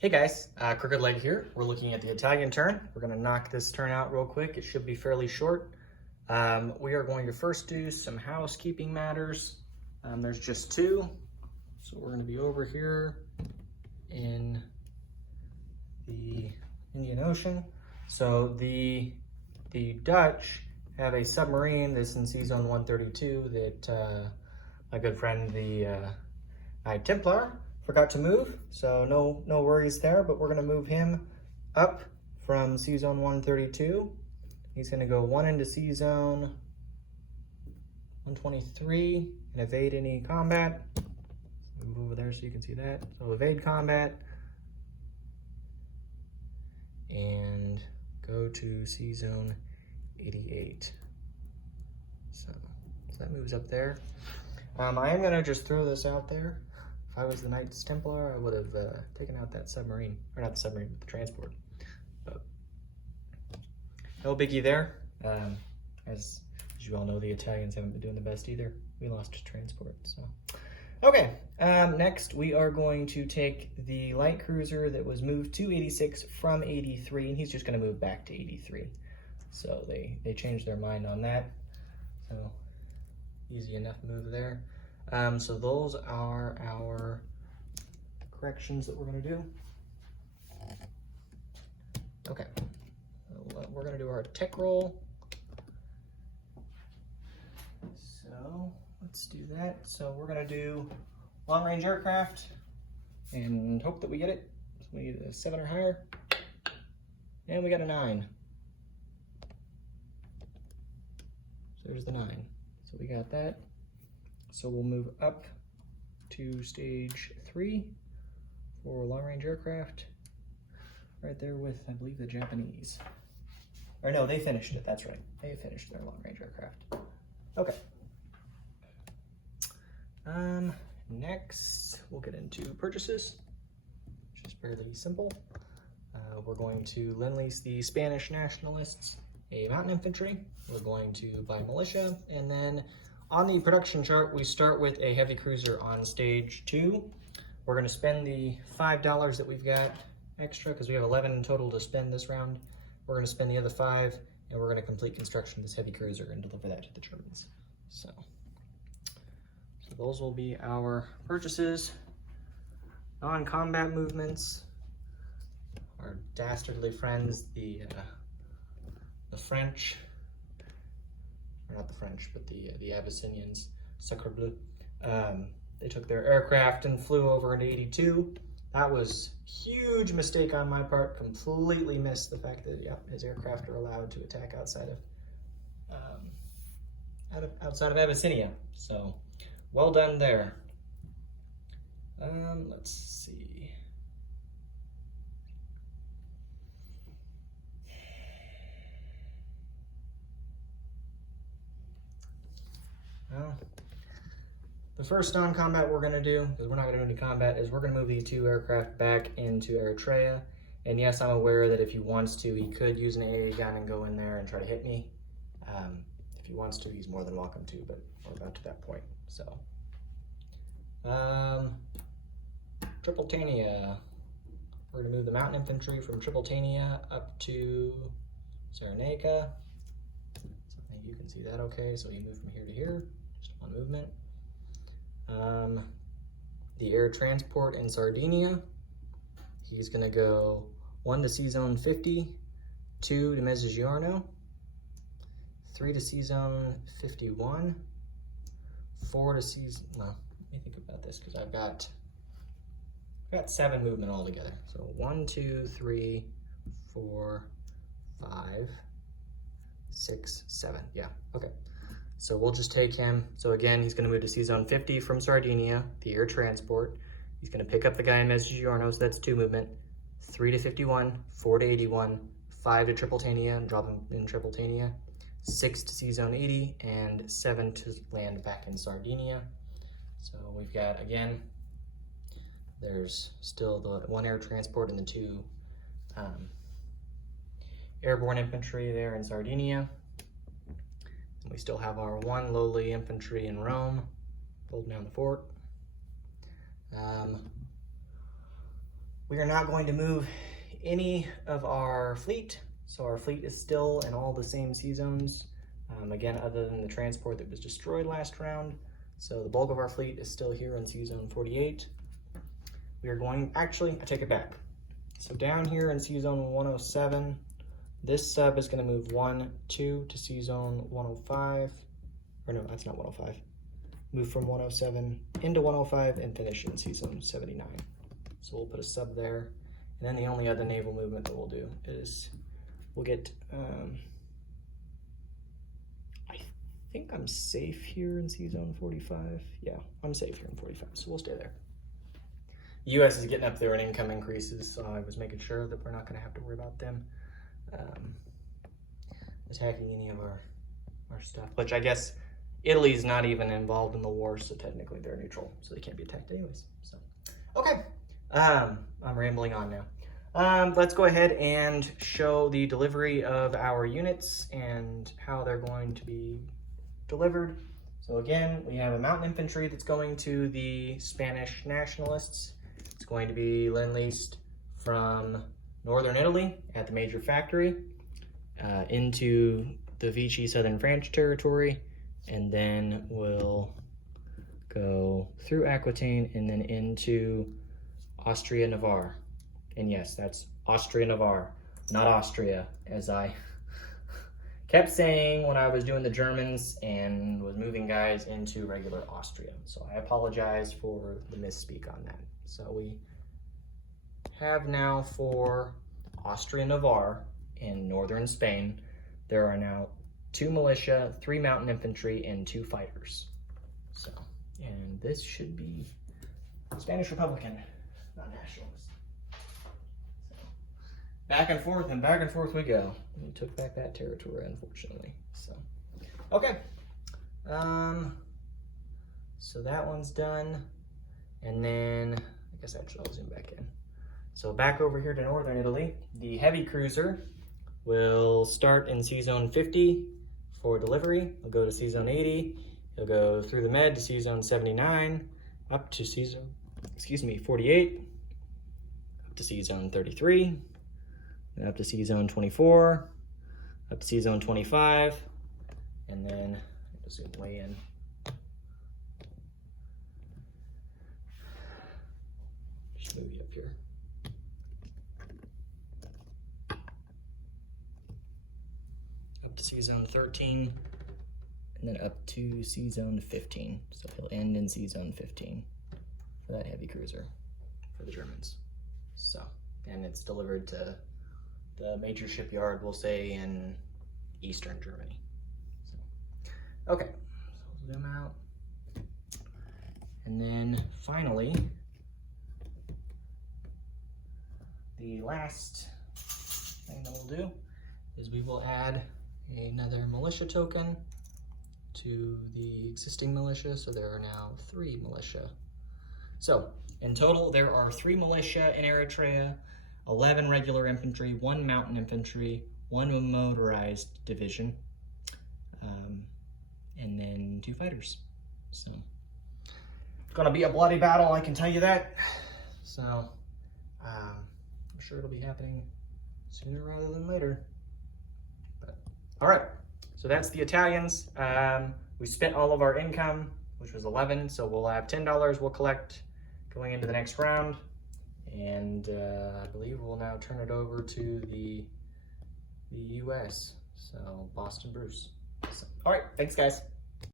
Hey guys, Crooked Leg here. We're looking at the Italian turn. We're gonna knock this turn out real quick. It should be fairly short. We are going to first do some housekeeping matters. There's just two. So we're gonna be over here in the Indian Ocean. So the Dutch have a submarine that's in Sea Zone 132 that my good friend, the Knight Templar, forgot to move, so no worries there, but we're gonna move him up from Sea Zone 132. He's gonna go one into Sea Zone 123 and evade any combat. Move over there so you can see that. So evade combat and go to Sea Zone 88. So that moves up there. I am gonna just throw this out there. If I was the Knights Templar, I would have taken out that submarine, or not the submarine, but the transport. But no biggie there. As you all know, the Italians haven't been doing the best either. We lost transport, so. Okay, next we are going to take the light cruiser that was moved to 86 from 83, and he's just gonna move back to 83. So they changed their mind on that. So easy enough move there. So those are our corrections that we're gonna do. Okay, we're gonna do our tech roll. So let's do that. So we're gonna do long range aircraft and hope that we get it. So we need a 7 or higher. And we got a 9. So there's the 9. So we got that. So we'll move up to stage 3 for long range aircraft. Right there with, I believe, the Japanese. Or no, they finished it, that's right. They finished their long range aircraft. Okay. Next, we'll get into purchases, which is fairly simple. We're going to lend lease the Spanish nationalists a mountain infantry. We're going to buy militia, and then on the production chart, we start with a heavy cruiser on stage 2. We're gonna spend the $5 that we've got extra, because we have 11 in total to spend this round. We're gonna spend the other 5, and we're gonna complete construction of this heavy cruiser and deliver that to the Germans. So those will be our purchases. Non-combat movements. Our dastardly friends, the French, or not the French, but the Abyssinians, Sacre Bleu. They took their aircraft and flew over into 82. That was a huge mistake on my part. Completely missed the fact that his aircraft are allowed to attack outside of Abyssinia. So well done there. Let's see. Well, the first non-combat we're going to do, because we're not going to do any combat, is we're going to move these 2 aircraft back into Eritrea. And yes, I'm aware that if he wants to, he could use an AA gun and go in there and try to hit me. If he wants to, he's more than welcome to, but we're about to that point. So, Tripolitania. We're going to move the mountain infantry from Tripolitania up to Cyrenaica. So I think you can see that okay. So he moved from here to here. Just one movement. The air transport in Sardinia, he's gonna go 1 to Sea Zone 50, 2 to Mezzogiorno, 3 to Sea Zone 51, 4 to Sea, well, let me think about this, because I've got 7 movement altogether. So 1, 2, 3, 4, 5, 6, 7, yeah, okay. So we'll just take him. So again, he's gonna move to Sea Zone 50 from Sardinia, the air transport. He's gonna pick up the guy in Mezzogiorno, so that's 2 movement. 3 to 51, 4 to 81, 5 to Tripolitania, and drop him in Tripolitania. 6 to Sea Zone 80, and 7 to land back in Sardinia. So we've got, again, there's still the 1 air transport and the 2 airborne infantry there in Sardinia. We still have our 1 lowly infantry in Rome, holding down the fort. We are not going to move any of our fleet. So our fleet is still in all the same sea zones. Again, other than the transport that was destroyed last round. So the bulk of our fleet is still here in sea zone 48. We are going, actually, I take it back. So down here in sea zone 107, this sub is gonna move 1, 2 to sea zone 105. Or no, that's not 105. Move from 107 into 105 and finish in sea zone 79. So we'll put a sub there. And then the only other naval movement that we'll do is we'll get, I think I'm safe here in sea zone 45. Yeah, I'm safe here in 45, so we'll stay there. The US is getting up there in income increases, so I was making sure that we're not gonna have to worry about them attacking any of our stuff, which I guess Italy's not even involved in the war, so technically they're neutral, so they can't be attacked anyways. So, okay, I'm rambling on now. Let's go ahead and show the delivery of our units and how they're going to be delivered. So again, we have a mountain infantry that's going to the Spanish nationalists. It's going to be lend-leased from northern Italy at the major factory into the Vichy southern French territory, and then we'll go through Aquitaine and then into Austria-Navarre. And yes, that's Austria-Navarre, not Austria, as I kept saying when I was doing the Germans and was moving guys into regular Austria. So I apologize for the misspeak on that. So we have now for Austria-Navarre in northern Spain, there are now 2 militia, 3 mountain infantry, and 2 fighters. So, and this should be Spanish Republican, not nationalist. So, back and forth we go. We took back that territory, unfortunately. So, okay. So that one's done. And then, I guess actually I'll zoom back in. So back over here to northern Italy, the heavy cruiser will start in sea zone 50 for delivery. It'll go to sea zone 80. It'll go through the Med to sea zone 79, up to sea zone, 48, up to sea zone 33, and up to sea zone 24, up to sea zone 25, and then I'll zoom way in. Just move you up here. Up to sea zone 13, and then up to sea zone 15. So he'll end in sea zone 15 for that heavy cruiser for the Germans. So, and it's delivered to the major shipyard, we'll say, in Eastern Germany. So, okay, so we'll zoom out. And then finally, the last thing that we'll do is we will add another militia token to the existing militia, so there are now 3 militia. So in total, there are 3 militia in Eritrea, 11 regular infantry, 1 mountain infantry, 1 motorized division, and then 2 fighters. So it's gonna be a bloody battle, I can tell you that. So I'm sure it'll be happening sooner rather than later. But all right, so that's the Italians. We spent all of our income, which was 11, so we'll have $10 we'll collect going into the next round. And I believe we'll now turn it over to the US, so Boston Bruce. So, all right, thanks guys.